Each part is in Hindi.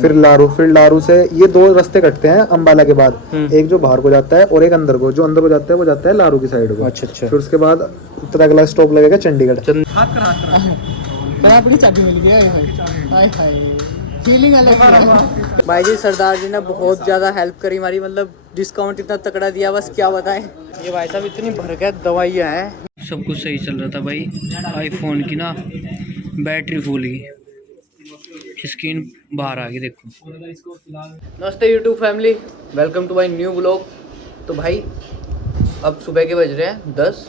फिर लारू से ये 2 रास्ते कटते हैं अम्बाला के बाद। एक जो बाहर को जाता है और एक अंदर को। जो अंदर को जाता है वो जाता है लारू की साइड को। अच्छा अच्छा। फिर उसके बाद उत्तर अगला स्टॉप लगेगा चंडीगढ़। आपकी चाबी मिल गया। हाय हाय, फीलिंग अलग है। भाई जी सरदार जी ने बहुत ज़्यादा हेल्प करी हमारी, मतलब डिस्काउंट इतना तकड़ा दिया, बस क्या बताएं। ये भाई साहब इतनी भर के दवाइयाँ हैं। सब कुछ सही चल रहा था भाई। आईफोन की ना बैटरी फूल गई, स्क्रीन बाहर आ गई देखो। नमस्ते YouTube family, welcome to my new blog. तो भाई अब सुबह के बज रहे हैं 10।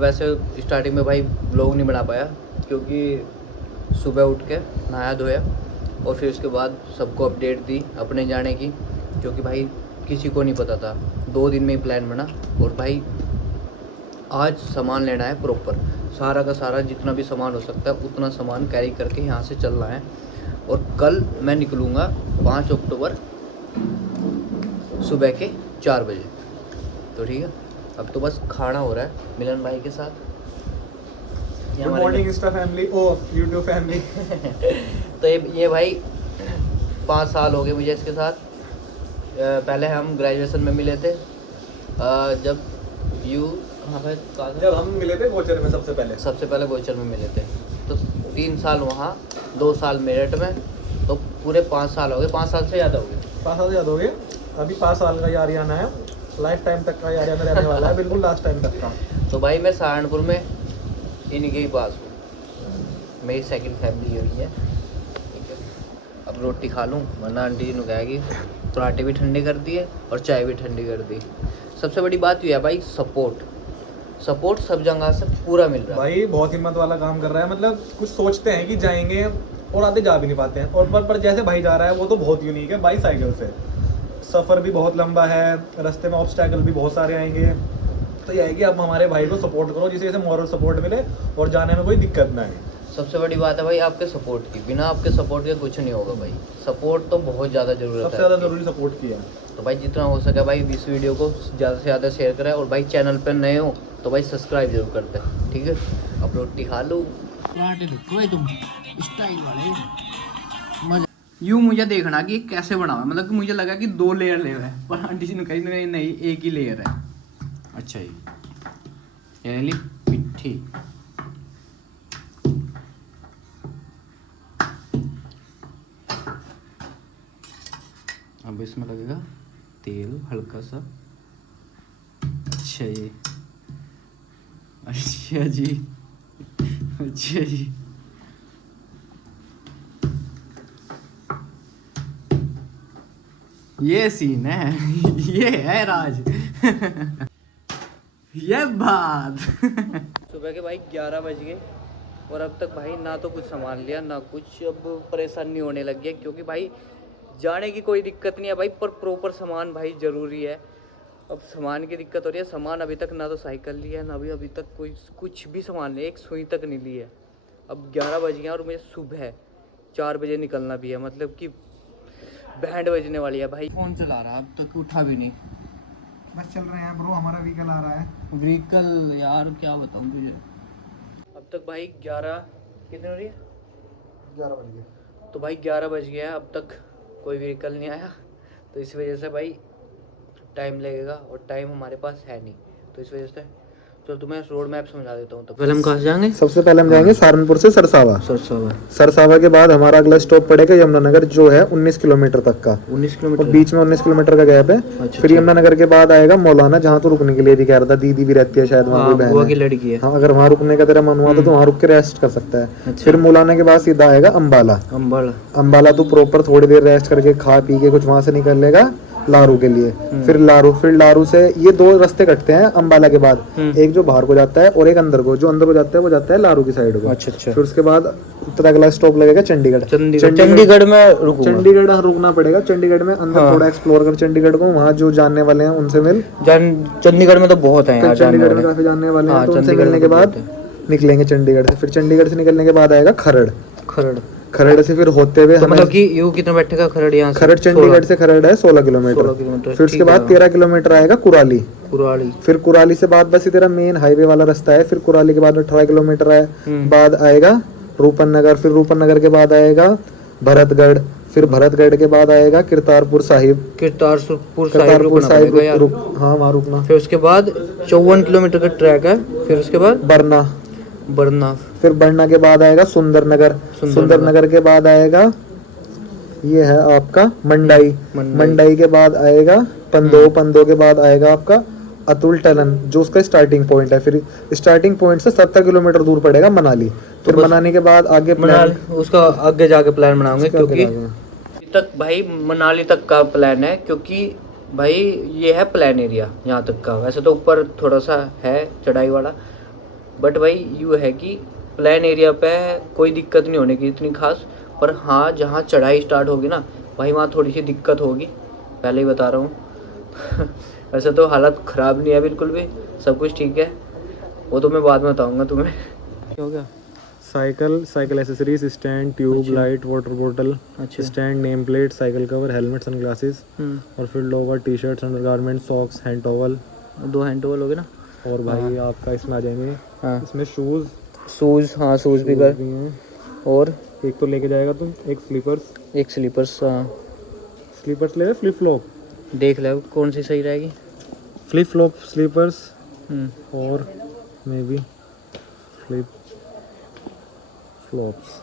वैसे स्टार्टिंग में भाई ब्लॉग नहीं बना पाया क्योंकि सुबह उठ के नहाया धोया और फिर उसके बाद सबको अपडेट दी अपने जाने की, क्योंकि भाई किसी को नहीं पता था। 2 दिन में ही प्लान बना। और भाई आज सामान लेना है प्रॉपर, सारा का सारा जितना भी सामान हो सकता है उतना सामान कैरी करके यहाँ से चलना है। और कल मैं निकलूँगा 5 अक्टूबर सुबह के 4 बजे। तो ठीक है, अब तो बस खाना हो रहा है मिलन भाई के साथ। गुड मॉर्निंग इंस्टा फैमिली, ओ यूट्यूब फैमिली। तो ये भाई 5 साल हो गए मुझे इसके साथ। पहले हम ग्रेजुएशन में मिले थे, जब जब हम मिले थे गोचर में सबसे पहले गोचर में मिले थे। तो 3 साल वहाँ, 2 साल मेरठ में, तो पूरे 5 साल हो गए। 5 साल से ज़्यादा हो गए। 5 साल से ज़्यादा हो गए। अभी 5 साल का यारियाना है, लाइफ टाइम तक का यारियाना रहने वाला है, बिल्कुल लास्ट टाइम तक का। तो भाई मैं सहारनपुर में इनके ही पास हूँ, मेरी सेकंड फैमिली हुई है। ठीक है, अब रोटी खा लूँ वरना आंटी जी ने कहेगी। पराठे भी ठंडे कर दिए और चाय भी ठंडी कर दी। सबसे बड़ी बात ये है भाई, सपोर्ट सब जगह से पूरा मिल रहा है। भाई बहुत हिम्मत वाला काम कर रहा है। मतलब कुछ सोचते हैं कि जाएंगे और आते जा भी नहीं पाते हैं। और पर जैसे भाई जा रहा है वो तो बहुत यूनिक है। बाईसाइकिल से सफ़र भी बहुत लंबा है, रास्ते में ऑब्स्टैकल भी बहुत सारे आएंगे। तो यह है कि आप हमारे भाई को सपोर्ट करो, जिससे जैसे मॉरल सपोर्ट मिले और जाने में कोई दिक्कत ना आए। सबसे बड़ी बात है भाई आपके सपोर्ट की, बिना आपके सपोर्ट के कुछ नहीं होगा भाई। सपोर्ट तो बहुत ज़्यादा ज़रूरत है, सबसे ज़्यादा ज़रूरी सपोर्ट की है। तो भाई जितना हो सके भाई इस वीडियो को ज़्यादा से ज़्यादा शेयर करें। और भाई चैनल पर नए हो तो भाई सब्सक्राइब जरूर करते हैं। ठीक है, अब रोटी खा लो। तुम स्टाइल वाले यूँ मुझे देखना कि कैसे बना हुआ, मतलब कि मुझे लगा कि 2 लेयर ले रहा है, पर आंटी जी ने कही नहीं एक ही लेयर है। अच्छा ये ली मिट्टी। अब इसमें लगेगा तेल हल्का सा। अच्छा जी, अच्छा जी। ये सीन है, ये है राज। ये बात। सुबह के भाई 11 बज गए और अब तक भाई ना तो कुछ सामान लिया ना कुछ। अब परेशानी होने लग गई क्योंकि भाई जाने की कोई दिक्कत नहीं है भाई, पर प्रॉपर सामान भाई ज़रूरी है। अब सामान की दिक्कत हो रही है। सामान अभी तक ना तो साइकिल ली है ना अभी तक कोई कुछ भी सामान नहीं, एक सुई तक नहीं ली है। अब 11 बज गए और मुझे सुबह 4 बजे निकलना भी है, मतलब कि बैंड बजने वाली है भाई। फ़ोन चला रहा अब तक उठा भी नहीं। बस चल रहे हैं ब्रो, हमारा व्हीकल आ रहा है। व्हीकल यार क्या बताऊँ तुझे। अब तक भाई 11 कितने हो रही है, 11 बज गए। तो भाई 11 बज गया है, अब तक कोई व्हीकल नहीं आया। तो इस वजह से भाई टाइम लगेगा और टाइम हमारे पास है नहीं। तो इस वजह से चलो तुम्हें रोड मैप समझा देता हूँ। तो पहले हम कहाँ से जाएंगे? सबसे पहले हम जाएंगे सहारनपुर से सरसावा। सरसावा के बाद हमारा अगला स्टॉप पड़ेगा यमुनानगर, जो है 19 किलोमीटर तक का। 19 और किलोमीटर, बीच में 19 किलोमीटर का गैप है। अच्छा, फिर यमुनानगर के बाद आएगा मौलाना, जहाँ तो रुकने के लिए भी कह रहा था, दीदी भी रहती है शायद वहाँ, कोई बहन की लड़की है। हाँ, अगर वहाँ रुकने का तेरा मन हुआ तो वहाँ रुक के रेस्ट कर सकता है। अच्छा। फिर मौलाना के बाद सीधा आएगा अम्बाला। तो प्रॉपर थोड़ी देर रेस्ट करके खा पी के कुछ वहाँ से निकल लेगा लारू के लिए। फिर लारू से ये 2 रास्ते कटते हैं अम्बाला के बाद। एक जो बाहर को जाता है और एक अंदर को। जो अंदर को जाता है वो जाता है लारू की साइड को। अच्छा अच्छा। फिर उसके बाद उत्तर अगला स्टॉप लगेगा चंडीगढ़ में रुकूंगा। चंडीगढ़ रुकना पड़ेगा। चंडीगढ़ में अंदर थोड़ा एक्सप्लोर कर चंडीगढ़ को, वहाँ जो जानने वाले हैं उनसे मिल। चंडीगढ़ में तो बहुत है, चंडीगढ़ में काफी जानने वाले हैं, तो उनसे मिलने के बाद निकलेंगे चंडीगढ़ से। फिर चंडीगढ़ से निकलने के बाद आएगा खरड़ से फिर होते हुए तो मतलब कि यू कितना बैठेगा खरड़ यहाँ से? खरड़ चंडीगढ़ से खरड़ है 16 किलोमीटर। फिर उसके बाद 13 किलोमीटर आएगा कुराली। फिर कुराली से बाद बस तेरा मेन हाईवे वाला रास्ता है। फिर कुराली के बाद 18 किलोमीटर बाद आएगा रूपन नगर। फिर रूपन नगर के बाद आएगा भरतगढ़। फिर भरतगढ़ के बाद आएगा करतारपुर साहिब। करतारपुर करतारपुर साहिब यार। हाँ वहाँ रुकना। फिर उसके बाद 54 किलोमीटर का ट्रैक है। फिर उसके बाद बरना। फिर बरना के बाद आएगा सुंदरनगर। सुंदरनगर के बाद आएगा ये है आपका मंडाई के बाद आएगा पंदो के बाद आएगा आपका अतुल टनल, जो उसका स्टार्टिंग पॉइंट है। फिर स्टार्टिंग पॉइंट से 70 किलोमीटर दूर पड़ेगा मनाली। फिर मनाली के बाद आगे उसका आगे जाके प्लान बनाऊंगे, क्योंकि तक भाई मनाली तक का प्लान है, क्योंकि भाई ये है प्लान एरिया यहाँ तक का। वैसे तो ऊपर थोड़ा सा है चढ़ाई वाला, बट भाई यूँ है कि प्लान एरिया पे कोई दिक्कत नहीं होने की इतनी खास। पर हाँ, जहाँ चढ़ाई स्टार्ट होगी ना भाई, वहाँ थोड़ी सी दिक्कत होगी, पहले ही बता रहा हूँ। वैसे तो हालत ख़राब नहीं है बिल्कुल भी, सब कुछ ठीक है, वो तो मैं बाद में बताऊँगा तुम्हें। हो गया cycle accessories, stand, tube, light, water बोतल, stand, name plate, cycle cover, helmet, sunglasses, और फिर lower, T shirt, undergarment, socks, hand towel. 2 hand towel हो गए ना। और भाई आपका इसमें आ जाएंगे, इसमें शूज़। हाँ, शूज़ भी हैं। और एक तो लेके जाएगा तुम, एक स्लीपर्स। स्लीपर्स ले, फ्लिप फ्लॉप देख ले कौन सी सही रहेगी। फ्लिप फ्लॉप, स्लीपर्स, और मे बी फ्लिप फ्लॉप्स।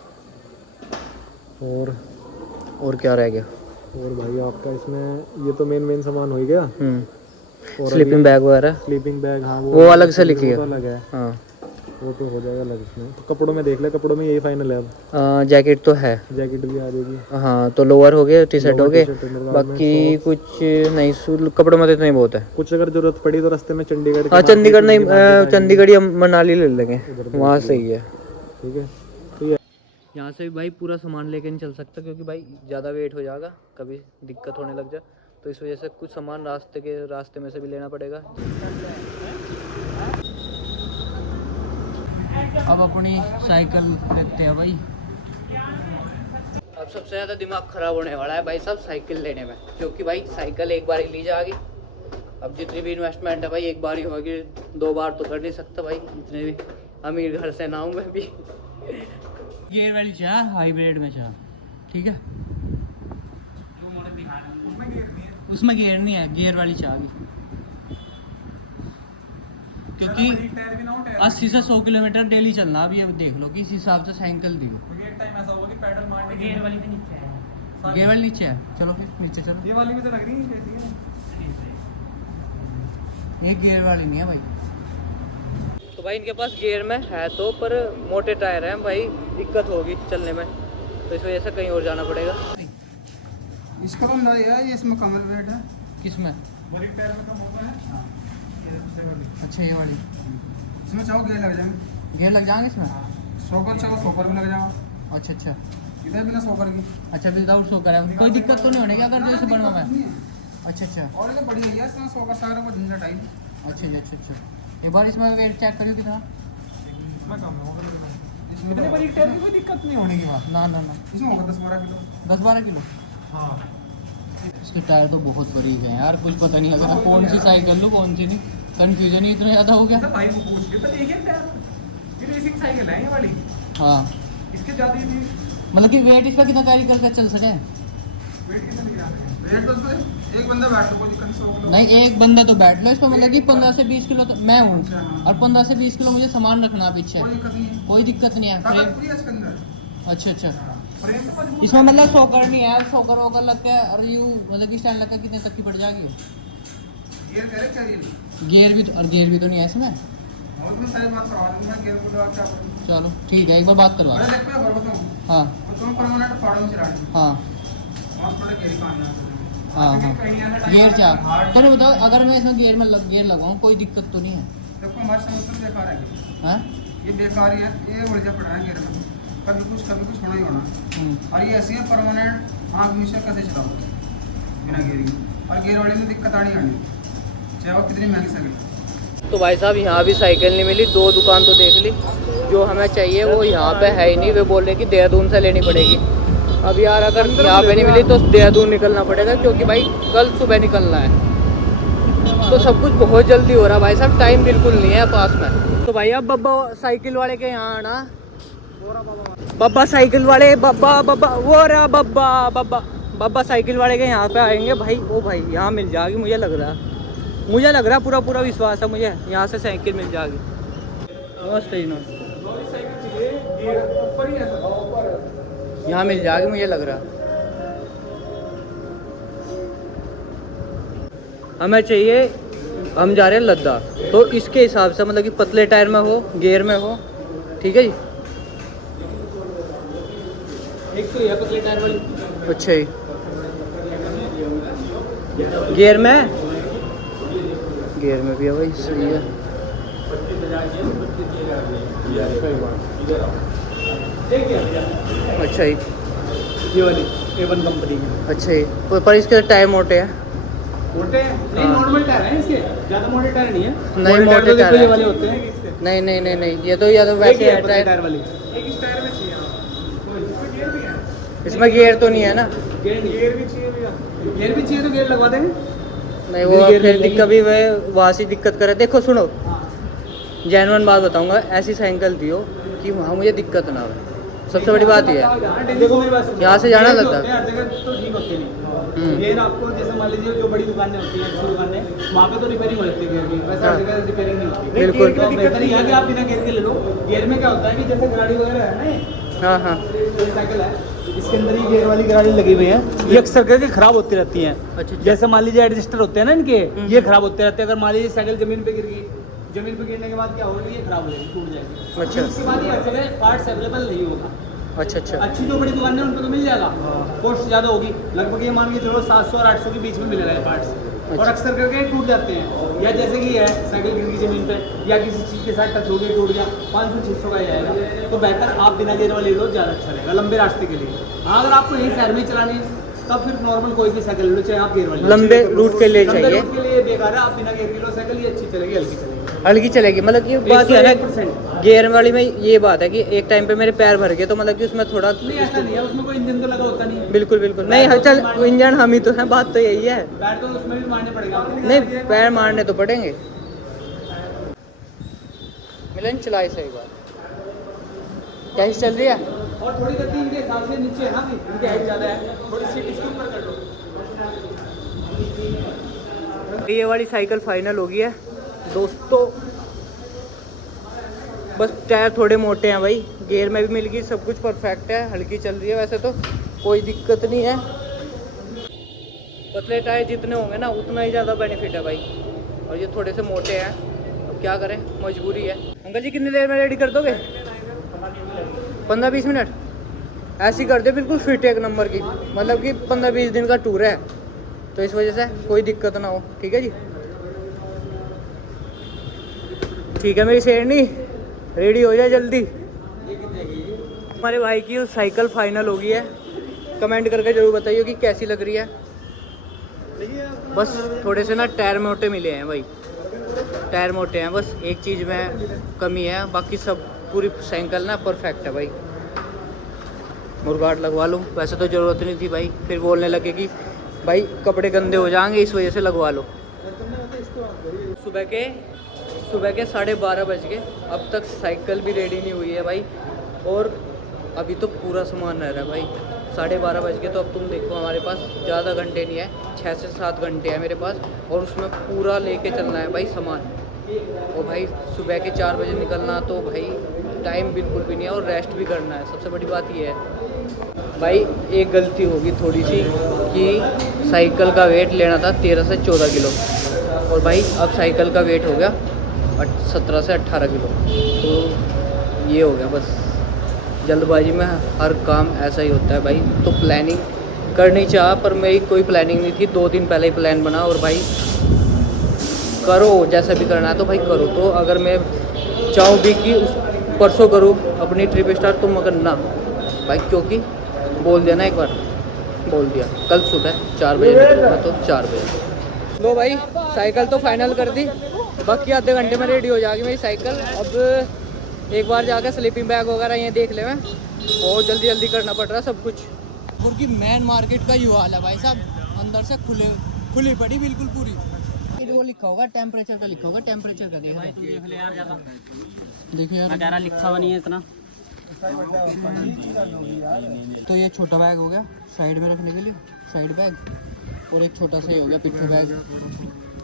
और क्या रह गया? और भाई आपका इसमें ये तो मेन सामान हो ही गया। और स्लीपिंग बैग वगैरह। स्लीपिंग बैग, हाँ वो अलग से लिखी है। अलग है, हाँ वो तो हो जाएगा अलग इसमें। तो कपड़ों में देख ले, कपड़ों में यही फाइनल है अब। जैकेट तो है, जैकेट भी आ जाएगी। हाँ, तो लोअर हो गए, टी शर्ट हो गए, बाकी कुछ नहीं। कपड़ों में तो इतना ही बहुत है। कुछ अगर जरूरत पड़ी तो रास्ते में चंडीगढ़, हाँ चंडीगढ़ नहीं, चंडीगढ़ या मनाली ले लेंगे, वहाँ सही है। ठीक है, तो ये यहाँ से भी भाई पूरा सामान लेके नहीं चल सकता, क्योंकि भाई ज़्यादा वेट हो जाएगा, कभी दिक्कत होने लग जाए, तो इस वजह से कुछ सामान रास्ते में से भी लेना पड़ेगा। अब अपनी साइकिल देखते हैं भाई। अब सबसे ज़्यादा दिमाग ख़राब होने वाला है भाई साहब साइकिल लेने में, क्योंकि भाई साइकिल एक बार ही ली जाएगी। अब जितनी भी इन्वेस्टमेंट है भाई एक बार ही होगी, 2 बार तो कर नहीं सकता भाई, इतने भी अमीर घर से ना हूँ मैं भी। गियर वाली चाह, हाइब्रिड में चाह, ठीक है, उसमें गियर नहीं है, गियर वाली चाह, क्योंकि 80 से 100 किलोमीटर डेली चलना। अभी अब देख लो कि इस हिसाब से साइकिल दी। गियर वाली नीचे है, चलो फिर नीचे चलो। ये वाली भी तो लग रही है, ये गियर वाली नहीं है भाई। तो भाई इनके पास गियर में है तो, पर मोटे टायर हैं भाई, दिक्कत होगी चलने में, तो इस वजह से कहीं और जाना पड़ेगा। इसका तो नहीं है, ये इसमें कमर वेट है। किसमें? बड़ी टायर में कम होता है। अच्छा, ये वाली इसमें चाहो गियर लग जाएंगे। गियर लग जाएंगे इसमें? सोकर चाहो सोकर भी लग जाओ। अच्छा, इधर बिना सोकर की। अच्छा, विदाउट सोकर है, कोई दिक्कत तो नहीं होने की अगर जो इसे बनवा में? अच्छा, और ये बढ़िया है, इसमें सोकर सागर को झंझट आई। अच्छा, एक बार इसमें वेट चेक करियो कितना। इतनी बड़ी टायर की कोई दिक्कत नहीं होने की बात। ना, इसमें होगा 10-12 किलो। 10-12 किलो। हाँ, इसके टायर तो बहुत बड़ी है यार, कुछ पता नहीं लग रहा कौन सी साइकिल लूँ कौन सी नहीं, कंफ्यूजन ही इतना ज़्यादा हो गया। भाई को पूछ के तो देखिए टायर, ये रेसिंग साइकिल है ये वाली। हाँ, इसके ज़्यादा ही थी। मतलब कि वेट इसका कितना कैरी करके चल सके? वेट कितना निकला रहे हैं? वेट तो इसमें एक बंदा बैठ लो, कोई दिक्कत नहीं, 100 किलो। नहीं, एक बंदा तो बैठ लो इस पर, मतलब कि 15 से 20 किलो तो मैं हूँ, और 15 से 20 किलो मुझे सामान रखना पीछे, कोई दिक्कत नहीं है। कोई दिक्कत नहीं है। ताकत पूरी है इसके अंदर। अच्छा, फ्रेम तो मजबूत इसमें मतलब सोकर नहीं है, सोकर वोकर लग के और यूँ मतलब कि स्टैंड लग के कितने तक की पड़ जाएगी? गियर कह रहे क्या गियर? गियर भी तो नहीं है इसमें। और मैं सारी बात करवा दूंगा, गियर को लगा क्या करूं। चलो ठीक है, एक बार बात करवा। अरे देख पे और बताऊं। हाँ तो तुम परमानेंट फाड़ो में चलानी। हाँ और थोड़ा गियर पानी हाँ गियर चाह। चलो बताओ, अगर मैं इसमें गियर लगाऊँ कोई दिक्कत तो नहीं है? देखो हमारे समझ में बेकार है। हाँ, ये बेकार ही है, ये उलझा पड़ा है गियर में, कभी कुछ होना ही होना। और ये ऐसी है परमानेंट, आँख नीचे कैसे चलाओ बिना गियर की। और गियर वाले में दिक्कत आनी चाहे वो कितनी महंगी साइकिल। तो भाई साहब यहाँ भी साइकिल नहीं मिली, 2 दुकान तो देख ली, जो हमें चाहिए वो यहाँ पे है ही नहीं। वे बोल रहे कि देहरादून से लेनी पड़ेगी। अब यार अगर यहाँ पे नहीं मिली तो देहरादून निकलना पड़ेगा, क्योंकि भाई कल सुबह निकलना है, तो सब कुछ बहुत जल्दी हो रहा है भाई साहब, टाइम बिल्कुल नहीं है पास में। तो भाई अब बब्बा साइकिल वाले के यहाँ आना बब्बा साइकिल वाले, बब्बा बब्बा वो रहा बब्बा बब्बा बब्बा साइकिल वाले के यहाँ पे आएंगे भाई। ओ भाई यहाँ मिल जाएगी, मुझे लग रहा है, पूरा विश्वास है मुझे, यहाँ से साइकिल मिल जाएगी। नमस्ते जी, नमस्ते। यहाँ मिल जाएगी मुझे लग रहा। हमें चाहिए, हम जा रहे हैं लद्दाख, तो इसके हिसाब से मतलब कि पतले टायर में हो, गियर में हो, ठीक है जी। एक तो ये पतले टायर वाली, अच्छा जी। गियर में भी है भाई, सही है। अच्छा जी, ये वाली A1 कंपनी की। अच्छा जी, पर इसके टायर मोटे हैं। मोटे नहीं, नॉर्मल टायर है इसके, ज्यादा मोटे टायर नहीं है। नहीं मोटे टायर ये वाले होते हैं। नहीं, ये तो या तो वैसे है टायर वाली। एक इस टायर में चाहिए। इसमें गियर तो नहीं है ना? गियर भी चाहिए भैया, गियर भी चाहिए तो गियर लगवा देंगे। नहीं वो फिर कभी वह वहाँ से दिक्कत करे। देखो सुनो, जेन्युइन बात बताऊंगा, ऐसी साइकिल दियो कि वहाँ मुझे दिक्कत ना हो, सबसे बड़ी बात ये है। यहाँ से जाना लगता है हर जगह तो ठीक होती नहीं। गियर आपको जैसे मान लीजिए जो बड़ी दुकानें होती हैं, अच्छी दुकानें, वहाँ पे तो रिपेयरिंग हो जाती है गियर की, वैसे हर जगह रिपेयरिंग नहीं होती। बिल्कुल। दिक्कत नहीं है कि आप बिना गियर के ले लो। गियर में क्या होता है कि जैसे गाड़ी वगैरह है ना, हाँ साइकिल है, इसके अंदर ही गियर वाली गाड़ी लगी हुई है, ये अक्सर करके खराब होती रहती हैं। अच्छा। जैसे मान लीजिए एडजस्टर होते हैं ना इनके, ये खराब होते रहते हैं। अगर मान लीजिए साइकिल जमीन पे गिर गई, जमीन पे गिरने के बाद क्या होगा, ये खराब हो जाएगी, टूट जाएगी। अच्छा। उसके बाद ये हर जगह पार्ट्स अवेलेबल नहीं होगा। अच्छा। अच्छी जो बड़ी दुकानें हैं उनको तो मिल जाएगा, कॉस्ट ज़्यादा होगी, लगभग ये मान के चलो 700 और 800 के बीच में मिलेगा ये पार्ट्स। और अक्सर करके टूट जाते हैं, या जैसे कि है साइकिल गिर गई जमीन पे, या किसी चीज़ के साथ टच हो गया, टूट गया, 500-600 का ही आएगा। तो बेहतर आप बिना गियर वाले ले लो, ज़्यादा अच्छा रहेगा लंबे रास्ते के लिए। हाँ, अगर आपको यही शहर में चलानी है तब फिर नॉर्मल कोई भी साइकिल ले लो, चाहे आप गियर वाली। लंबे रूट के लिए चाहिए, लंबे रूट के लिए बेकार है, आप बिना गियर की लो साइकिल, ये अच्छी चलेगी, हल्की चलेगी। मतलब कि बात है ना, गियर वाली में ये बात है कि एक टाइम पे मेरे पैर भर गए, तो मतलब कि उसमें थोड़ा नहीं, ऐसा नहीं है, उसमें कोई इंजन तो लगा होता नहीं है। बिल्कुल नहीं, चल इंजन हम ही तो हैं, बात तो यही है। पैर तो उसमें भी मारने पड़ेगा। नहीं, पैर मारने तो पड़ेंगे। मिलन चलाई, सही बात। कैसी चल रही है? और थोड़ी गति इनके हिसाब से नीचे है, हाँ इनकी हाइट ज़्यादा है, थोड़ी सीट इसके ऊपर कर लो। ये वाली साइकिल फाइनल हो गई है दोस्तों, बस टायर थोड़े मोटे हैं भाई, गियर में भी मिल गई, सब कुछ परफेक्ट है, हल्की चल रही है, वैसे तो कोई दिक्कत नहीं है। पतले टायर जितने होंगे ना उतना ही ज़्यादा बेनिफिट है भाई, और ये थोड़े से मोटे हैं, अब क्या करें, मजबूरी है। अंकल जी कितनी देर में रेडी कर दोगे? 15-20 मिनट ऐसी कर दे, बिल्कुल फिट एक नंबर की, मतलब कि 15-20 दिन का टूर है, तो इस वजह से कोई दिक्कत ना हो। ठीक है जी, ठीक है मेरी शेरनी, रेडी हो जाए जल्दी। हमारे भाई की साइकिल फाइनल हो गई है, कमेंट करके जरूर बताइए कि कैसी लग रही है। बस थोड़े से ना टायर मोटे मिले हैं भाई, टायर मोटे हैं, बस एक चीज़ में कमी है, बाकी सब पूरी साइकिल ना परफेक्ट है भाई। मुर्गाट लगवा लूँ, वैसे तो ज़रूरत नहीं थी भाई, फिर बोलने लगे कि भाई कपड़े गंदे हो जाएंगे, इस वजह से लगवा लो। सुबह के 12:30 बज गए, अब तक साइकिल भी रेडी नहीं हुई है भाई, और अभी तो पूरा सामान रह रहा है भाई। 12:30 बज गए, तो अब तुम देखो हमारे पास ज़्यादा घंटे नहीं है, 6 से 7 घंटे हैं मेरे पास, और उसमें पूरा लेके चलना है भाई सामान। और भाई सुबह के 4 बजे निकलना, तो भाई टाइम बिल्कुल भी नहीं है, और रेस्ट भी करना है। सबसे बड़ी बात ये है भाई, एक गलती होगी थोड़ी सी कि साइकिल का वेट लेना था 13 से 14 किलो, और भाई अब साइकिल का वेट हो गया 17 से 18 किलो, तो ये हो गया। बस जल्दबाजी में हर काम ऐसा ही होता है भाई, तो प्लानिंग करनी चाहा, पर मेरी कोई प्लानिंग नहीं थी, 2 दिन पहले ही प्लान बना, और भाई करो जैसा भी करना है तो भाई करो। तो अगर मैं चाहूँ भी कि परसों करूँ अपनी ट्रिप स्टार्ट, तो मगर ना भाई, क्योंकि बोल दिया ना, एक बार बोल दिया, कल सुबह 4 बजे निकलूँगा, तो 4 बजे। लो भाई साइकिल तो फाइनल कर दी, बाकी आधे घंटे में रेडी हो जाएगी मेरी साइकिल। अब एक बार जाकर स्लीपिंग बैग वगैरह ये देख ले, मैं बहुत जल्दी करना पड़ रहा है सब कुछ। क्योंकि मेन मार्केट का ये हाल है भाई साहब, अंदर से खुली पड़ी बिल्कुल पूरी। वो लिखा होगा टेम्परेचर का, लिखा होगा टेम्परेचर का, देखो यार, लिखा हुआ नहीं है इतना। तो ये छोटा बैग हो गया साइड में रखने के लिए, साइड बैग, और एक छोटा सा ही हो गया पिट्ठू बैग,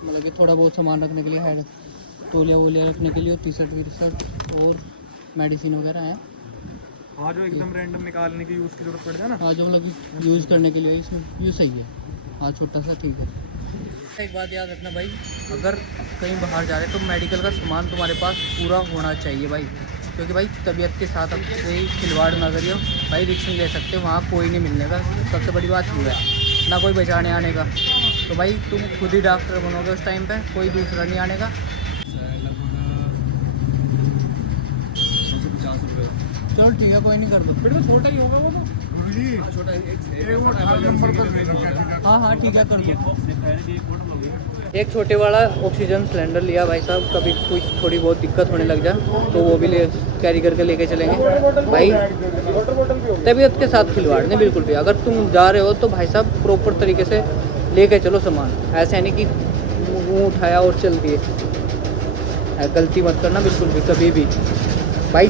मतलब कि थोड़ा बहुत सामान रखने के लिए, हेड तौलिया वोलिया रखने के लिए, टी शर्ट वी शर्ट और मेडिसिन वगैरह है। हाँ जो एकदम रैंडम निकालने की यूज़ की जरूरत पड़ जाए ना, हाँ जो मतलब यूज़ करने के लिए इसमें यूँ सही है। हाँ छोटा सा ठीक है। एक बात याद रखना भाई, अगर कहीं बाहर जा रहे हैं तो मेडिकल का सामान तुम्हारे पास पूरा होना चाहिए भाई, क्योंकि भाई तबीयत के साथ अब कोई खिलवाड़ ना करियो भाई, रिस्क नहीं ले सकते, वहाँ कोई नहीं मिलने का, सबसे बड़ी बात ये है, ना कोई बचाने आने का। तो भाई तुम खुद ही डॉक्टर बनोगे उस टाइम पे, कोई दूसरा नहीं आने का। चलो ठीक है, कोई नहीं, कर दो। फिर तो छोटा ही होगा वो तो। हाँ हाँ ठीक है, कर दो। एक छोटे वाला ऑक्सीजन सिलेंडर लिया भाई साहब, कभी कुछ थोड़ी बहुत दिक्कत होने लग जाए तो वो भी ले कैरी करके लेके चलेंगे भाई। तबीयत के साथ खिलवाड़ नहीं बिल्कुल भी, अगर तुम जा रहे हो तो भाई साहब प्रॉपर तरीके से लेके चलो सामान, ऐसे नहीं कि मुँह उठाया और चल दिए, गलती मत करना बिल्कुल भी कभी भी भाई।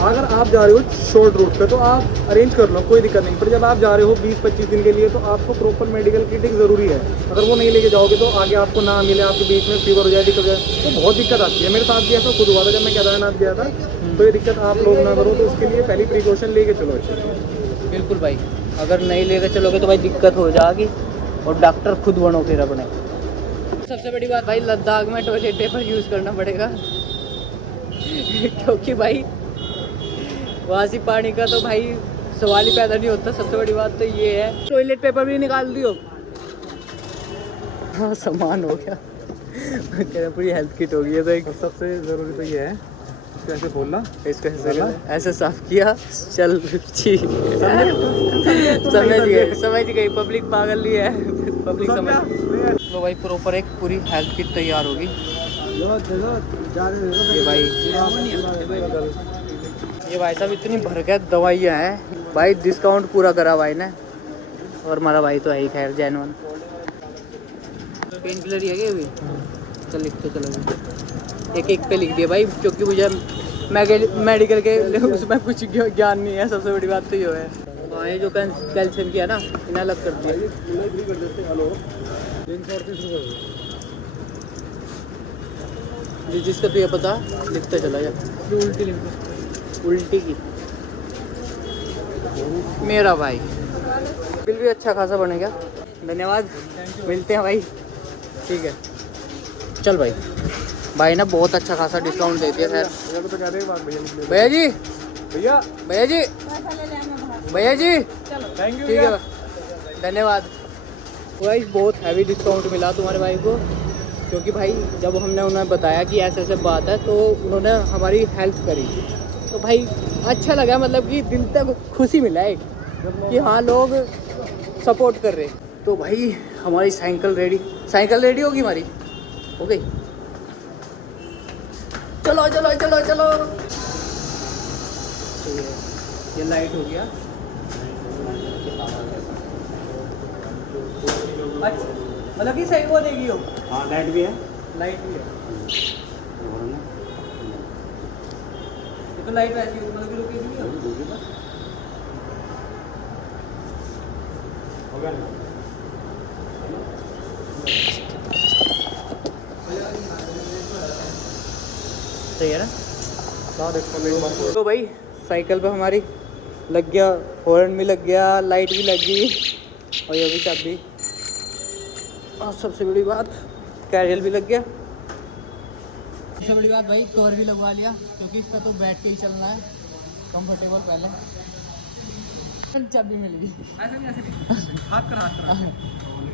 अगर आप जा रहे हो शॉर्ट रूट पे तो आप अरेंज कर लो, कोई दिक्कत नहीं, पर जब आप जा रहे हो 20-25 दिन के लिए तो आपको प्रॉपर मेडिकल किट ज़रूरी है। अगर वो नहीं लेके जाओगे तो आगे आपको ना मिले, आपके बीच में फीवर हो जाए, दिक्कत हो जाए, तो बहुत दिक्कत आती है। मेरे साथ भी ऐसा खुद हुआ था जब मैं केदारनाथ गया था, तो ये दिक्कत आप लोग ना करो, तो उसके लिए पहली प्रिकॉशन लेके चलो। बिल्कुल भाई, अगर नहीं लेके चलोगे तो भाई दिक्कत हो जाएगी, और डॉक्टर खुद बनो फिर अपने। सबसे बड़ी बात भाई, लद्दाख में टॉयलेट पेपर यूज़ करना पड़ेगा क्योंकि भाई वहाँ से पानी का तो भाई सवाल ही पैदा नहीं होता। सबसे बड़ी बात तो ये है, टॉयलेट पेपर भी निकाल दियो। हाँ सामान हो गया, पूरी हेल्थ किट हो गई है। तो एक सबसे ज़रूरी तो ये है, कैसे बोलना, इसको ऐसे साफ किया, चल समझ गई, पब्लिक पागल नहीं है, पब्लिक समझ। तो भाई प्रॉपर एक पूरी हेल्थ किट तैयार होगी। ये भाई साहब इतनी भर के दवाइयाँ हैं भाई, डिस्काउंट पूरा करा भाई ने, और हमारा भाई तो है ही खैर जेन्युइन। पेन किलर ही है क्या भी? चल लिख तो चलो, एक एक पे लिख दिया भाई, क्योंकि मुझे मेडिकल के उसमें कुछ ज्ञान नहीं है। सबसे बड़ी बात तो ये है। हाँ ये जो कैल्शियम की है ना, इन्हें अलग कर दिया। जिसका तो ये पता लिखते चला जा, उल्टी की मेरा भाई बिल भी अच्छा खासा बनेगा। धन्यवाद, मिलते हैं भाई, ठीक है चल भाई। भाई ना बहुत अच्छा खासा डिस्काउंट दे दिया खैर। भैया जी, भैया भैया जी, भैया जी थैंक यू, ठीक है धन्यवाद भाई। बहुत हैवी डिस्काउंट मिला तुम्हारे भाई को, क्योंकि भाई जब हमने उन्हें बताया कि ऐसे ऐसे बात है तो उन्होंने हमारी हेल्प करी, तो भाई अच्छा लगा, मतलब कि दिल तक खुशी मिला है कि हाँ लोग सपोर्ट कर रहे। तो भाई हमारी साइकिल रेडी होगी हमारी, हो गई। चलो चलो चलो चलो, ये लाइट हो गया। अच्छा मतलब कि सही वो देगी हो? हाँ लाइट भी है, लाइट भी है, ये तो लाइट वैसी हो, मतलब कि रुकी नहीं हो। सही है ना? तो भाई साइकिल पे हमारी लग गया, हॉर्न भी लग गया, लाइट भी लग गई, और ये भी चाबी, और सबसे बड़ी बात कैरियल भी लग गया। सबसे बड़ी बात भाई कवर भी लगवा लिया, क्योंकि इसका तो बैठ के ही चलना है कंफर्टेबल। पहले चाबी मिल गई, ऐसे नहीं हाथ कर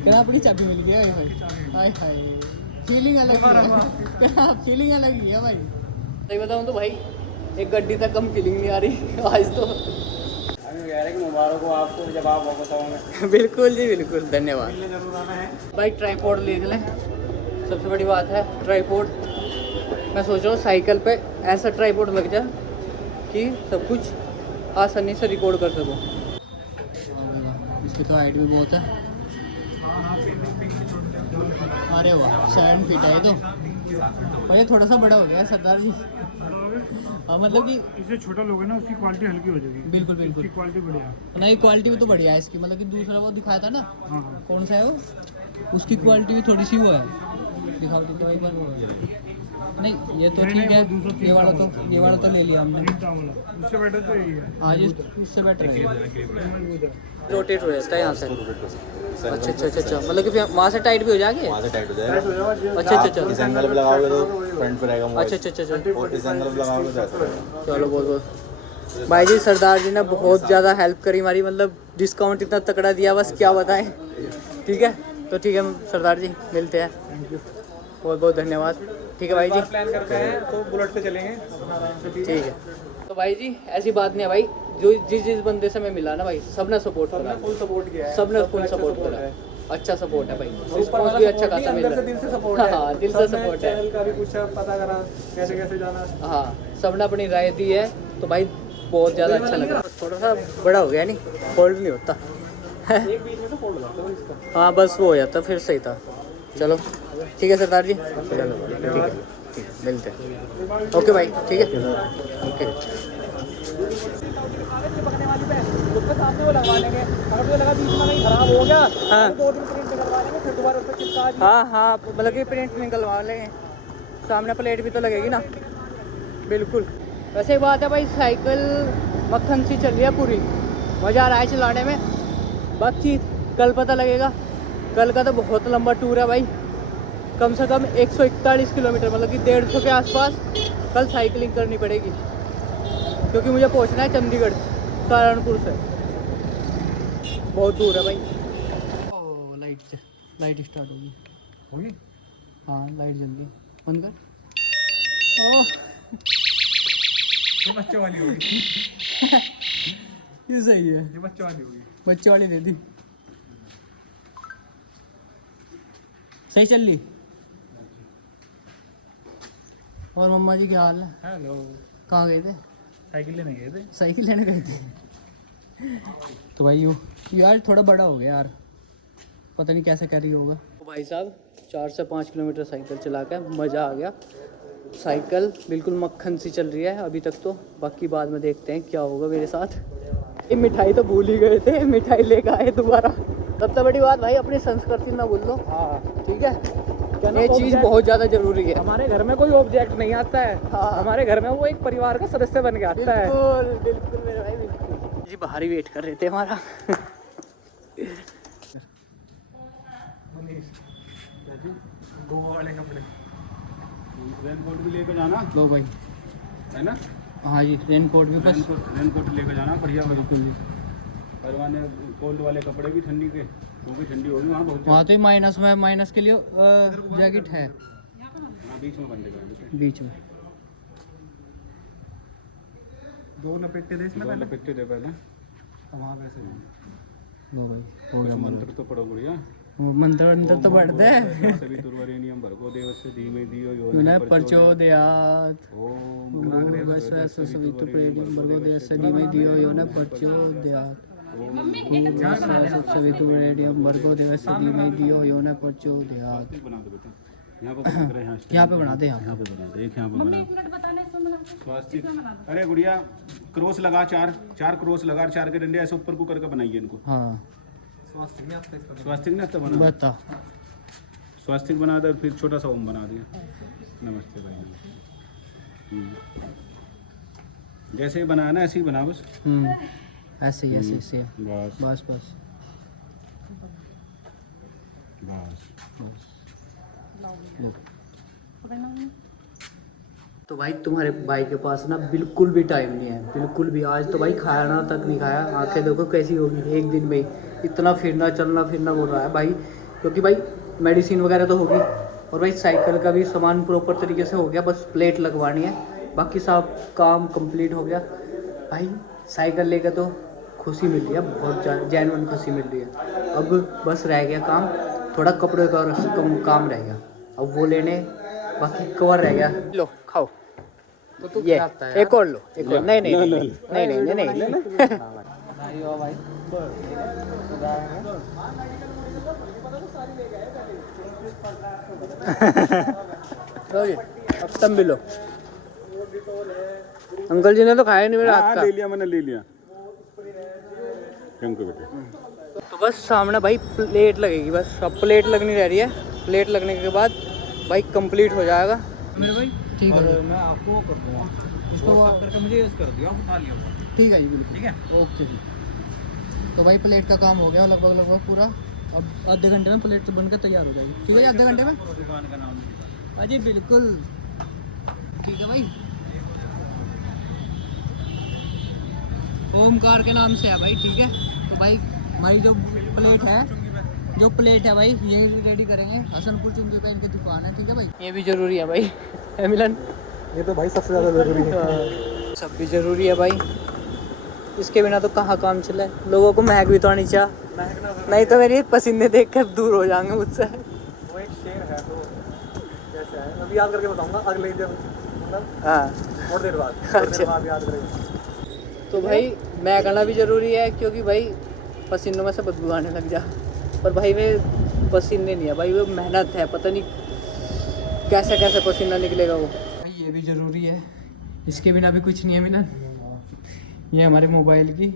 कहना अपनी चाबी मिल गई भाई। हाय हाय, फीलिंग अलग है, फीलिंग अलग ही है भाई। सही बताऊँ तो भाई एक गड्डी तक कम फीलिंग नहीं आ रही आज तो। मुबारक हो आपको जब आप बताओगे। बिल्कुल जी बिल्कुल, धन्यवाद जरूर आना है भाई। ट्राईपोड ले लें, सबसे बड़ी बात है ट्राईपोड। मैं सोच रहा हूँ साइकिल पे ऐसा ट्राईपोड लग जाए कि सब कुछ आसानी से रिकॉर्ड कर सकूँ। इसकी तो हाइट भी बहुत है। अरे वाह 7 फीट है ये तो, पर ये थोड़ा सा बड़ा हो गया सरदार जी। मतलब कि इससे छोटा लोग है ना, उसकी क्वालिटी हल्की हो जाएगी। बिल्कुल बिल्कुल उसकी क्वालिटी बढ़िया है। नहीं, क्वालिटी भी तो बढ़िया है इसकी। मतलब कि दूसरा वो दिखाया था ना, हाँ हाँ। कौन सा है वो, उसकी क्वालिटी भी थोड़ी सी वो है, दिखाओ तो एक बार वो है। नहीं ये तो ठीक है, ये वाला तो ले लिया हमने। उससे बेटर तो यही है। हाँ जी, उससे बेटर है। रोटेट हो जाता है यहाँ से। अच्छा अच्छा अच्छा अच्छा, मतलब कि फिर वहाँ से टाइट भी हो जाएगी। वहाँ से टाइट हो जाएगा। अच्छा अच्छा इस अच्छा एंगल पे लगाओगे तो फ्रंट पे रहेगा मोबाइल। अच्छा अच्छा अच्छा। और इस एंगल पे लगाओगे तो ऐसा रहेगा। चलो बहुत बहुत भाई जी, सरदार जी ने बहुत ज़्यादा हेल्प करी हमारी। मतलब डिस्काउंट इतना तगड़ा दिया, बस क्या बताएं। ठीक है, तो ठीक है सरदार जी, मिलते हैं। बहुत बहुत धन्यवाद। ठीक है भाई जी, प्लान करते हैं तो बुलेट पे चलेंगे। ठीक है। तो भाई जी ऐसी बात नहीं है भाई, जो जिस बंदे से मैं मिला ना भाई, सबने सपोर्ट करा, फुल सपोर्ट किया है, सबने फुल सपोर्ट करा है। अच्छा सपोर्ट है भाई, रिस्पॉन्स भी अच्छा खासा मिल अंदर से दिल रहा से है। सपोर्ट है। हाँ दिल से सपोर्ट है। चैनल का भी पूछा, पता करा कैसे कैसे जाना। हाँ सबने अपनी राय दी है, तो भाई बहुत ज़्यादा अच्छा लगा। थोड़ा सा बड़ा हो गया, नहीं फोल्ड नहीं होता। एक बीच में तो फोल्ड करता हूँ इसका। हाँ बस वो हो जाता, फिर सही था। चलो ठीक है सरदार जी, चलो ठीक है, मिलते हैं। ओके भाई, ठीक है, ओके। उसके सामने वो लगवा लेंगे, अगर मुझे लगा बीच में कहीं खराब हो गया हाँ। तो 2 दिन प्रिंट करवा लेंगे, फिर दोबारा उस पर चिपका दिए। हाँ हाँ, मतलब कि प्रिंट निकलवा लेंगे, सामने प्लेट भी तो लगेगी ना। बिल्कुल। वैसे ही बात है भाई, साइकिल मक्खन सी चल रही है पूरी, मज़ा आ रहा है चलाने में। बाकी कल पता लगेगा, कल का तो बहुत लंबा टूर है भाई, कम से कम 141 किलोमीटर, मतलब कि 150 के आसपास कल साइकिलिंग करनी पड़ेगी, क्योंकि मुझे पहुंचना है चंडीगढ़ सहारनपुर से, बहुत दूर है भाई। ओ लाइट स्टार्ट होगी, होगी? हाँ लाइट जल गई, बंद कर। ओह ये बच्चों वाली होगी। ये सही है, ये बच्चों वाली होगी। बच्चे वाली दे दी, सही चल ली। और मम्मा जी क्या हाल है? हेलो। कहाँ गए थे? साइकिल लेने गए थे। साइकिल लेने गए थे। तो भाई यू यार थोड़ा बड़ा हो गया यार, पता नहीं कैसे कैरी होगा। तो भाई साहब 4 से 5 किलोमीटर साइकिल चला कर मज़ा आ गया। साइकिल बिल्कुल मक्खन सी चल रही है अभी तक तो, बाकी बाद में देखते हैं क्या होगा मेरे साथ। ये मिठाई तो भूल ही गए थे, मिठाई लेकर आए दोबारा। सबसे बड़ी बात भाई, अपनी संस्कृति ना भूल लो। हाँ ठीक है, ये चीज़ बहुत ज़्यादा ज़रूरी है। हमारे घर में कोई ऑब्जेक्ट नहीं आता है। हाँ। हमारे घर में वो एक परिवार का सदस्य बन के आता है। बिल्कुल बिल्कुल मेरे भाई, बिल्कुल जी। बाहर ही वेट कर रहे थे हमारा। गोवा वाले कपड़े, रेनकोट भी लेकर जाना लो भाई, है ना। हाँ जी, रेनकोट भी बस। रेनकोट लेकर जाना बढ़िया। बिल्कुल जी, परवाने कोल्ड वाले कपड़े भी ठंडी के, क्योंकि ठंडी होगी वहाँ बहुत। वहाँ तो ही माइनस में, माइनस के लिए जैकेट है हाँ बीच में बंद कर बीच में। 2 लपेटे थे इसमें दो पहले। लपेटे दे पहले। वहाँ वैसे नहीं। लो भाई हो गया मंत्र तो पढ़ो बढ़िया। मंत्र अंतर तो बढ़ते हैं। सभी तुर्वरेनियम भर्गो देवस्य धीमे धियो यो उन्हें न प्रचोदयात। ओम बस ऐसा सभी तो प्रेम भर्गो देवस्य धीमे धियो यो न प्रचोदयात। सभी तो प्रेम भर्गो देवस्य धीमे धियो यो न प्रचोदयात। बना दो बेटा, यहाँ पर बना दे। यहाँ पे बनाते हैं, यहाँ पे बना दे, एक यहाँ पे बना। स्वास्तिक, अरे गुड़िया क्रॉस लगा, 4 क्रॉस लगा, 4 के डंडे ऐसे ऊपर को करके बनाइए इनको। हाँ स्वास्थ्य नहीं आता इसका। स्वास्तिक नहीं आता बना, बता। स्वास्तिक बना दे, फिर छोटा सा ओम बना दिया। नमस्ते भाई। जैसे ही बनाना ऐसे ही बना बस। ऐसे ही ऐसे ऐसे बस बस बस बस। लो। तो भाई तुम्हारे भाई के पास ना बिल्कुल भी टाइम नहीं है, बिल्कुल भी। आज तो भाई खाना तक नहीं खाया, आंखें देखो कैसी होगी एक दिन में ही। इतना फिरना चलना फिरना बोल रहा है भाई, क्योंकि भाई मेडिसिन वगैरह तो होगी, और भाई साइकिल का भी सामान प्रॉपर तरीके से हो गया, बस प्लेट लगवानी है, बाकी सब काम कंप्लीट हो गया। भाई साइकिल लेकर तो खुशी मिल रही है, बहुत जेन्युइन खुशी मिल रही है। अब बस रह गया काम, थोड़ा कपड़े का काम रह गया, अब वो लेने, बाकी कवर रह गया। लो खाओ तो ये एक और लो, एक और। नहीं नहीं नहीं नहीं नहीं नहीं नहीं। अब तुम भी लो। अंकल जी ने तो खाया नहीं मेरा हाथ का। ले लिया मैंने, ले लिया। थैंक यू बेटे। तो बस सामने भाई प्लेट लगेगी, बस अब प्लेट लगनी रह रही है। प्लेट लगने के बाद भाई कंप्लीट हो जाएगा मेरे भाई। ठीक है, मैं आपको कर दूँगा उसको करके मुझे यूज़ कर दिया, उठा लिया वो। ठीक है जी, बिल्कुल ठीक है, ओके जी। तो भाई प्लेट का काम हो गया लगभग पूरा। अब आधे घंटे में प्लेट तो बनकर तैयार हो जाएगी। ठीक है, आधे घंटे में। दुकान का नाम अजी बिल्कुल ठीक है भाई। ओमकार के नाम से है भाई। ठीक है, तो भाई हमारी जो प्लेट है भाई ये रेडी करेंगे। हसनपुर चुंगी पे इनकी दुकान है। ठीक है भाई, ये भी जरूरी है भाई। है मिलन, ये तो भाई सबसे ज़्यादा ज़रूरी है। सब भी जरूरी है भाई, इसके बिना तो कहाँ काम चले। लोगों को महक भी तो आनी चाहिए, नहीं तो मेरी पसीने देख कर दूर हो जाएंगे मुझसे। वो एक शेर है, तो कैसा है अभी याद करके बताऊंगा अगले दिन, मतलब हाँ थोड़ी देर बाद, याद करेंगे। तो भाई महकना भी ज़रूरी है, क्योंकि भाई पसीनों में से बदबू आने लग जा। पर भाई वे पसीने नहीं है भाई, वो मेहनत है। पता नहीं कैसे कैसे पसीना निकलेगा वो भाई। ये भी ज़रूरी है, इसके बिना भी कुछ नहीं है मिलन। ये हमारे मोबाइल की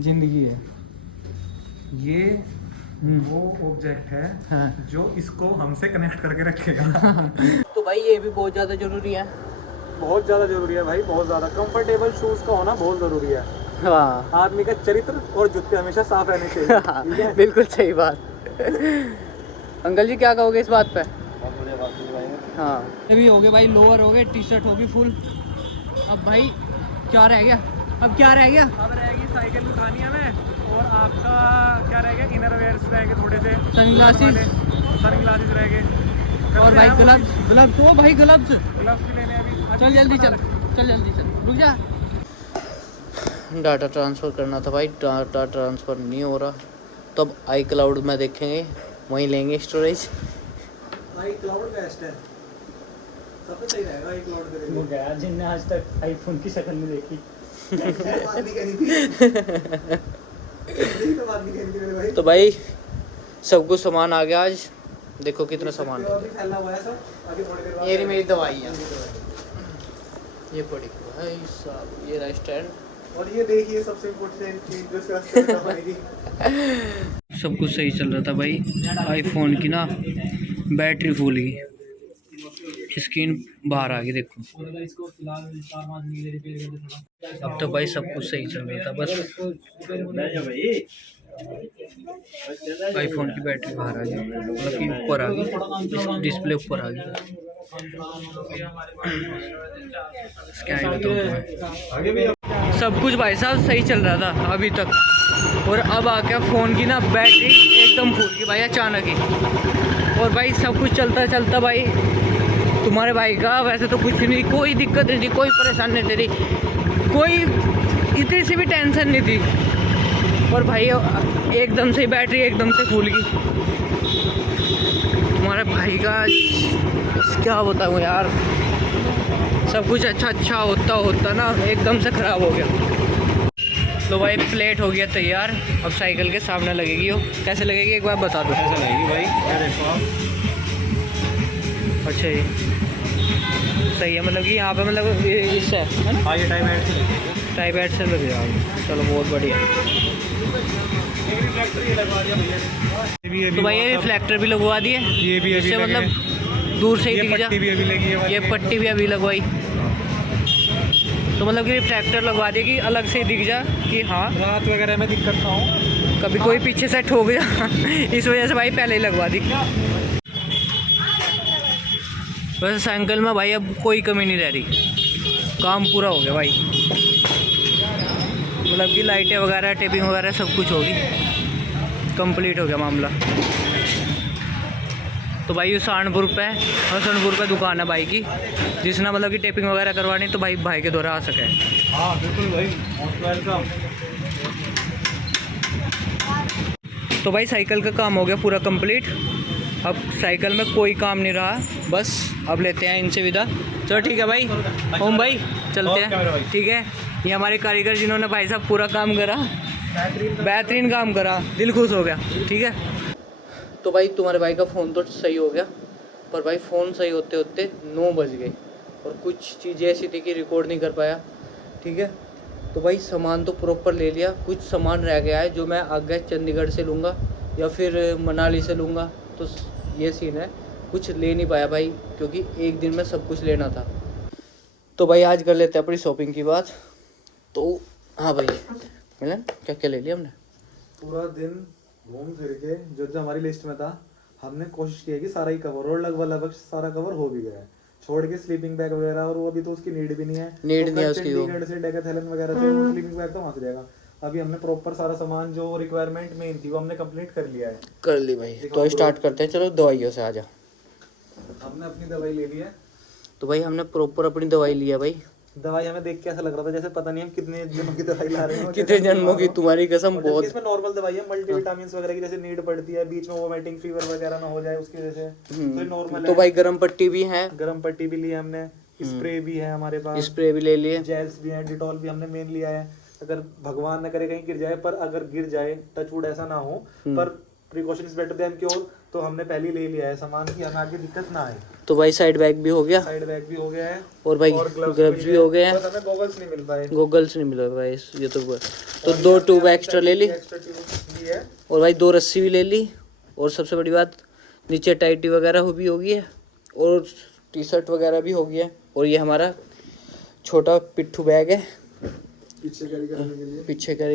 ज़िंदगी है। ये वो ऑब्जेक्ट है हाँ जो इसको हमसे कनेक्ट करके रखेगा। तो भाई ये भी बहुत ज़्यादा ज़रूरी है। बहुत ज़्यादा ज़रूरी है भाई, बहुत ज़्यादा। कंफर्टेबल शूज़ का होना बहुत ज़रूरी है। हाँ आदमी का चरित्र और जूते हमेशा साफ रहने चाहिए। ठीक है? बिल्कुल सही बात। अंकल जी क्या कहोगे इस बात पे? हाँ, ये भी हो गए भाई, लोअर हो गए, टी शर्ट होगी फुल। अब भाई क्या रह गया? अब क्या रह गया? अब रहेगी साइकिल उठानी हमें, और आपका क्या रहेगा, इनर वेयर्स रहेंगे थोड़े से, सनग्लासेस रहेंगे, और भाई ग्लव्स हो भाई, ग्लव्स ग्लव्स भी लेने अभी। चल जल्दी चल रुक जा। डाटा ट्रांसफ़र करना था भाई, डाटा ट्रांसफ़र नहीं हो रहा, तो अब आई क्लाउड में देखेंगे, वहीं लेंगे स्टोरेज। आई क्लाउड बेस्ट है, सबसे सही रहेगा आई क्लाउड पे। वो गया जिनने आज तक आईफोन की शक्ल नहीं देखी। तो भाई सब कुछ सामान आ गया आज, देखो कितना सामान है। ये रही मेरी दवाइयाँ, ये पड़ी भाई साहब, ये रहा स्टैंड, और ये देखिए सबसे इम्पोर्टेंट चीज जो इसके रास्ते में दवाई। सब कुछ सही चल रहा था भाई। आईफोन की ना बैटरी फूल गई, स्क्रीन बाहर आ गई देखो। अब तो भाई सब कुछ सही चल रहा था, बस आईफोन की बैटरी बाहर आ गई, मतलब कि ऊपर आ गई, डिस्प्ले ऊपर आ गई। क्या ही बताऊं तुम्हें। सब कुछ भाई साहब सही चल रहा था अभी तक, और अब आ गया फ़ोन की ना बैटरी एकदम फूल गई भाई अचानक ही। और भाई सब कुछ चलता चलता भाई तुम्हारे भाई का वैसे तो कुछ नहीं, कोई दिक्कत नहीं थी, कोई परेशानी नहीं थी, कोई इतनी सी भी टेंशन नहीं थी। और भाई एकदम से बैटरी एकदम से फूल गई हमारे भाई का। क्या बताऊँ यार, सब कुछ अच्छा होता ना एकदम से ख़राब हो गया। तो भाई प्लेट हो गया तैयार, अब साइकिल के सामने लगेगी। वो कैसे लगेगी एक बार बता दो। ऐसा लगेगी भाई, ये देखो आप। अच्छा जी सही है, मतलब कि यहाँ पे मतलब इससे है ना। हाँ ये टाइम ऐड से लगेगी, टाइप एड से लगेगा। चलो बहुत बढ़िया। तो भाई ये रिफ्लेक्टर भी लगवा दिए, ये भी अभी इससे लगे। मतलब दूर से ही दिख जा। पट्टी भी अभी लगी है, ये पट्टी भी अभी लगवाई, तो मतलब कि रिफ्लेक्टर लगवा दिए कि अलग से ही दिख जा कि हाँ रात वगैरह में दिक्कत ना हो, कभी कोई पीछे से ठोक जा। इस वजह से भाई पहले ही लगवा दी। वैसे साइकिल में भाई अब कोई कमी नहीं रह रही, काम पूरा हो गया भाई, मतलब कि लाइटें वगैरह टेपिंग वगैरह सब कुछ होगी, कंप्लीट हो गया मामला। तो भाई ये सहारनपुर पे दुकान है भाई की, जिसने मतलब कि टेपिंग वगैरह करवानी तो भाई के द्वारा आ सके। हाँ बिल्कुल भाई, मोस्ट वेलकम। तो भाई साइकिल का काम हो गया पूरा कंप्लीट, अब साइकिल में कोई काम नहीं रहा, बस अब लेते हैं इनसे विदा। चलो ठीक है भाई, ओम भाई चलते हैं। ठीक है, ये हमारे कारीगर जिन्होंने भाई साहब पूरा काम करा, बेहतरीन काम करा, दिल खुश हो गया। ठीक है, तो भाई तुम्हारे भाई का फ़ोन तो सही हो गया, पर भाई फ़ोन सही होते होते 9 बज गए, और कुछ चीज़ें ऐसी थी कि रिकॉर्ड नहीं कर पाया। ठीक है। तो भाई सामान तो प्रॉपर ले लिया, कुछ सामान रह गया है जो मैं आगे चंडीगढ़ से लूँगा या फिर मनाली से लूँगा। तो ये सीन है, कुछ ले नहीं पाया भाई क्योंकि एक दिन में सब कुछ लेना था। तो भाई आज कर लेते हैं अपनी शॉपिंग की बात। तो हाँ भाई मिलन, क्या क्या ले लिया हमने? पूरा दिन घूम फिर के जो जो हमारी लिस्ट में था हमने कोशिश की है कि सारा ही कवर, और लगभग सारा कवर हो भी गया है, छोड़ के स्लीपिंग बैग वगैरह, और वो अभी तो उसकी नीड भी नहीं है। नीड तो नहीं है उसकी, वो चंडीगढ़ से डेकाथलॉन वगैरह से वो स्लीपिंग बैग तो वहाँ से जाएगा। अभी हमने प्रॉपर सारा सामान जो रिक्वायरमेंट मेन थी वो हमने कंप्लीट कर लिया है। कर ली भाई। तो स्टार्ट करते हैं, चलो दवाइयों से। आ जा। हमने अपनी दवाई ले ली है। तो भाई हमने प्रॉपर अपनी दवाई लिया भाई। दवाई हमें देख के ऐसा लग रहा था जैसे पता नहीं हम कितने जन्मों की दवाई ला रहे हैं। कितने जन्मों की, तुम्हारी कसम। और बहुत इसमें नॉर्मल दवाई है, मल्टीविटामिन्स वगैरह की जैसे नीड पड़ती है, बीच में वोमिटिंग फीवर वगैरह ना हो जाए उसकी वजह से, तो नॉर्मल है। तो भाई गर्म पट्टी भी है, गर्म पट्टी भी ली है हमने, स्प्रे भी है हमारे पास, स्प्रे भी ले लिए, जेल्स भी हैं, डिटॉल भी हमने मेन लिया है। अगर भगवान न करे कहीं गिर जाए, पर अगर गिर जाए टचवुड ऐसा ना हो, पर प्रिकॉशंस बेटर देन क्योर, तो हमने पहले ले लिया है सामान की हमें आगे दिक्कत ना आए। तो भाई साइड बैग भी हो गया, साइड बैग भी हो गया है, और भाई ग्लव्स भी हो गए हैं। बस हमें गॉगल्स नहीं मिल पाए, गॉगल्स नहीं मिला भाई ये तो 2 ट्यूब एक्स्ट्रा ले ली, एक्स्ट्रा ट्यूब ली है। और भाई 2 रस्सी भी ले ली, और सबसे बड़ी बात नीचे टाइटी वगैरह भी हो गई है, और टी शर्ट वगैरह भी हो गई है। और ये हमारा छोटा पिट्ठू बैग है, पीछे कैरी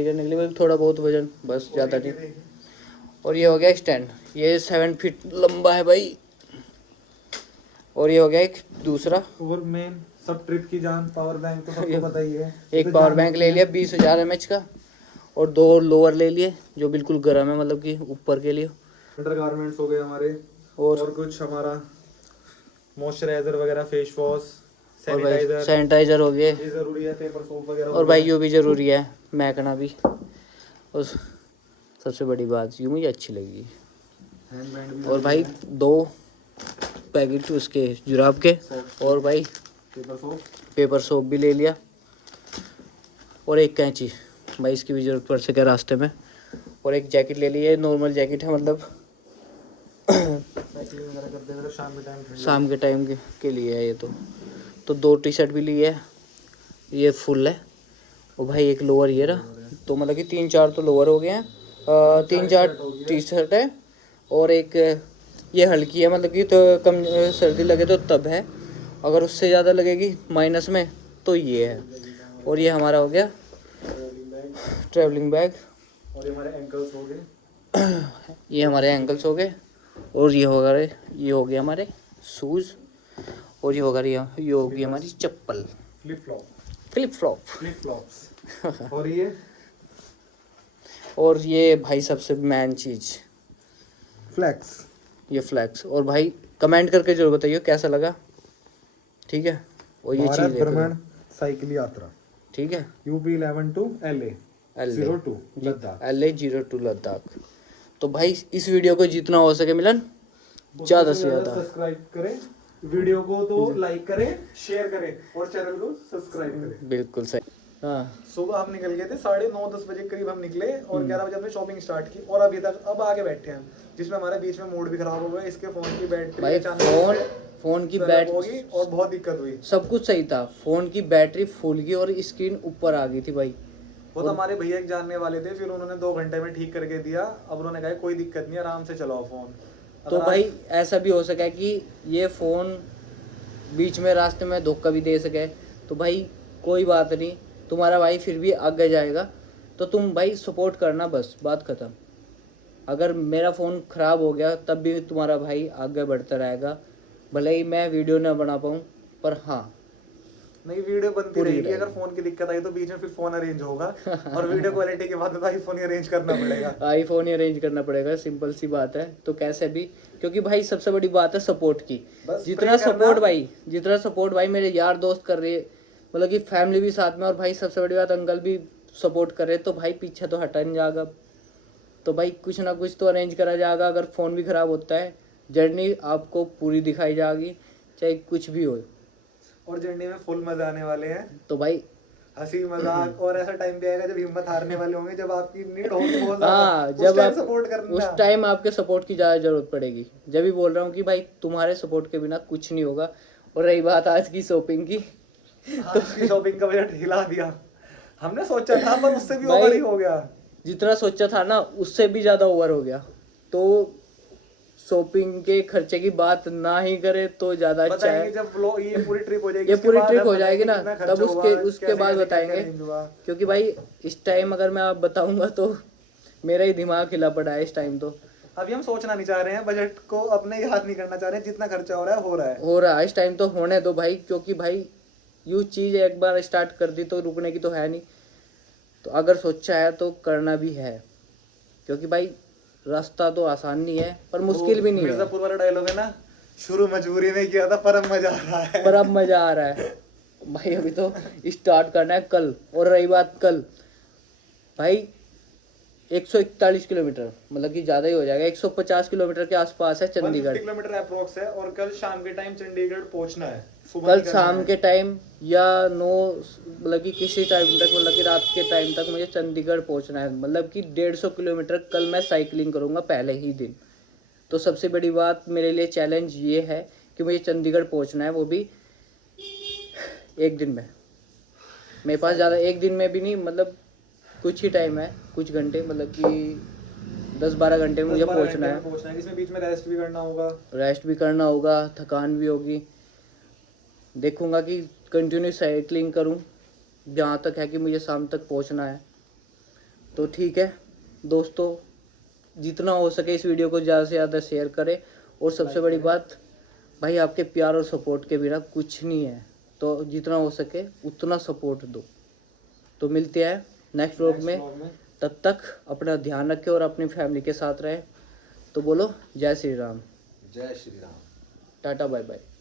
करने के लिए भाई, थोड़ा बहुत वजन बस, ज़्यादा नहीं। और ये हो गया स्टैंड, ये 7 फीट लंबा है भाई। और ये हो गया एक दूसरा, और मेन सब ट्रिप की जान पावर बैंक, तो सबको पता ही है। एक पावर बैंक ले लिया 20,000 mAh का, और 2 लोअर ले लिए जो बिल्कुल गर्म है, मतलब कि ऊपर के लिए। अंडर गारमेंट्स हो गए हमारे, और कुछ हमारा मॉइस्चराइजर वगैरह, फेस वॉश, और भाई सैनिटाइजर, सैनिटाइजर हो गए, ये जरूरी है, पेपर सोप वगैरह। और भाई ये भी ज़रूरी है, महकना भी। और सबसे बड़ी बात यूँ मुझे अच्छी लगी, हैंडबैंड भी, और भाई 2 पैकेट उसके जुराब के, और भाई पेपर सोप भी ले लिया, और एक कैंची, भाई इसकी भी ज़रूरत पड़ सके रास्ते में। और एक जैकेट ले ली है, नॉर्मल जैकेट है, मतलब साइकिलिंग वगैरह करते हैं तो शाम के टाइम के लिए है ये। तो 2 टी शर्ट भी ली है, ये फुल है। और भाई एक लोअर ये रहा, तो मतलब कि 3-4 तो लोअर हो गए हैं, 3-4 टी शर्ट है, और एक ये हल्की है, मतलब कि तो कम सर्दी लगे तो तब है, अगर उससे ज़्यादा लगेगी माइनस में तो ये है। और ये हमारा हो गया ट्रैवलिंग बैग, और ये हमारे एंकल्स हो गए, ये हमारे एंकल्स हो गए, और ये हो गया हमारे शूज़, और ये होगी हमारी चप्पल, फ्लिप फ्लॉप्स। और ये भाई सबसे मेन चीज़ फ्लैक्स, ये फ्लैक्स। और भाई कमेंट करके जरूर बताइए कैसा लगा, ठीक है। और ये चीज़ भ्रमण साइकिल यात्रा, ठीक है, UP 11 to LA 02 Ladakh, LA 02 Ladakh. तो भाई इस वीडियो को जितना हो सके मिलन, ज़्यादा से ज़्यादा सब्सक्राइब करें, वीडियो को तो लाइक करें, शेयर करें, और चैनल को सब्सक्राइब करें। बिल्कुल सही। हाँ, सुबह हम निकल गए थे 9:30-10 बजे करीब हम निकले, और 11 बजे हमने शॉपिंग स्टार्ट की, और अभी तक अब आगे बैठे हैं, जिसमें हमारे बीच में मूड भी खराब हो गया। इसके फोन की बैटरी भाई फोन की बैटरी होगी और बहुत दिक्कत हुई। सब कुछ सही था, फोन की बैटरी फूल गई और स्क्रीन ऊपर आ गई थी भाई। वो तो हमारे भैया एक जानने वाले थे, फिर उन्होंने 2 घंटे में ठीक करके दिया। अब उन्होंने कहा कोई दिक्कत नहीं, आराम से चलाओ फोन। तो भाई ऐसा भी हो सका कि ये फ़ोन बीच में रास्ते में धोखा भी दे सके, तो भाई कोई बात नहीं, तुम्हारा भाई फिर भी आगे जाएगा। तो तुम भाई सपोर्ट करना, बस बात ख़त्म। अगर मेरा फ़ोन ख़राब हो गया तब भी तुम्हारा भाई आगे बढ़ता रहेगा, भले ही मैं वीडियो ना बना पाऊँ, पर हाँ नहीं, वीडियो बनती रहेगी। अगर फोन की दिक्कत आई तो बीच में फिर फोन अरेंज होगा, और वीडियो क्वालिटी के बाद तो आईफोन ही अरेंज करना पड़ेगा। आईफोन ही अरेंज करना पड़ेगा, सिंपल सी बात है। तो कैसे भी, क्योंकि भाई सबसे बड़ी बात है सपोर्ट की। जितना सपोर्ट भाई मेरे यार दोस्त कर रहे, मतलब कि फैमिली भी साथ में, और भाई सबसे बड़ी बात अंकल भी सपोर्ट कर रहे, तो भाई पीछे तो हटा नहीं जाएगा। तो भाई कुछ ना कुछ तो अरेंज करा जाएगा। अगर फ़ोन भी ख़राब होता है, जर्नी आपको पूरी दिखाई जाएगी, चाहे कुछ भी हो। और जर्नी में फुल मजा आने वाले हैं। तो भाई हंसी मजाक, और ऐसा टाइम भी आएगा जब हिम्मत हारने वाले होंगे, जब आपकी नीड होगी बहुत हाँ, ज्यादा, जब आप सपोर्ट करना, उस टाइम आपके सपोर्ट की ज़्यादा ज़रूरत पड़ेगी। जब भी बोल रहा हूँ कि भाई तुम्हारे सपोर्ट के बिना कुछ नहीं होगा। और रही बात आज की शॉपिंग की, आज की शॉपिंग का बजट हिला दिया। हमने सोचा था पर उससे भी भाई, ओवर ही हो गया। जितना सोचा था ना उससे भी ज्यादा ओवर हो गया। तो शॉपिंग के खर्चे की बात ना ही करे तो ज्यादा अच्छा बताएंगे है। जब ये पूरी ट्रिप हो जाएगी, ये उसके पूरी बाद ट्रिप हम हो जाएगी ना, बताएंगे कितना तब खर्चा हुआ, उसके कैसे बाद कैसे क्या बताएंगे। arrange हुआ। क्योंकि भाई इस टाइम अगर मैं आप बताऊंगा तो मेरा ही दिमाग हिला पड़ा है इस टाइम। तो अभी हम सोचना नहीं चाह रहे हैं, बजट को अपने ही हाथ नहीं करना चाह रहे हैं, जितना खर्चा हो रहा है हो रहा है। इस टाइम तो होने दो भाई, क्योंकि भाई यूँ चीज एक बार स्टार्ट कर दी तो रुकने की तो है नहीं। तो अगर सोचा है तो करना भी है, क्योंकि भाई रास्ता तो आसान नहीं है पर मुश्किल भी नहीं है। मिर्जापुर वाला डायलॉग है ना, शुरू मजबूरी में किया था पर अब मजा आ रहा है। पर अब मजा आ रहा है भाई। अभी तो स्टार्ट करना है कल। और रही बात कल, भाई 141 किलोमीटर, मतलब कि ज़्यादा ही हो जाएगा, 150 किलोमीटर के आसपास है चंडीगढ़। 150 किलोमीटर अप्रोक्स है और कल शाम के टाइम चंडीगढ़ पहुंचना है। सुबह कल निकलना शाम है। के टाइम या 9, मतलब कि किसी टाइम तक, मतलब कि रात के टाइम तक मुझे चंडीगढ़ पहुंचना है। मतलब कि 150 किलोमीटर कल मैं साइकिलिंग करूंगा पहले ही दिन। तो सबसे बड़ी बात मेरे लिए चैलेंज ये है कि मुझे चंडीगढ़ पहुंचना है, वो भी एक दिन में। मेरे पास ज़्यादा एक दिन में भी नहीं, मतलब कुछ ही टाइम है, कुछ घंटे, मतलब कि 10-12 घंटे में मुझे 10-12 पहुंचना घंटे में है। पहुंचना है, इसमें बीच में रेस्ट भी करना होगा। रेस्ट भी करना होगा, थकान भी होगी। देखूंगा कि कंटिन्यू साइकिलिंग करूं, जहाँ तक है कि मुझे शाम तक पहुंचना है। तो ठीक है दोस्तों, जितना हो सके इस वीडियो को ज़्यादा से ज़्यादा शेयर करें। और सबसे बड़ी बात भाई, आपके प्यार और सपोर्ट के बिना कुछ नहीं है, तो जितना हो सके उतना सपोर्ट दो। तो मिलते हैं नेक्स्ट व्लॉग में। तब तक अपना ध्यान रखें और अपनी फैमिली के साथ रहें। तो बोलो जय श्री राम। जय Shri Ram. Tata bye bye.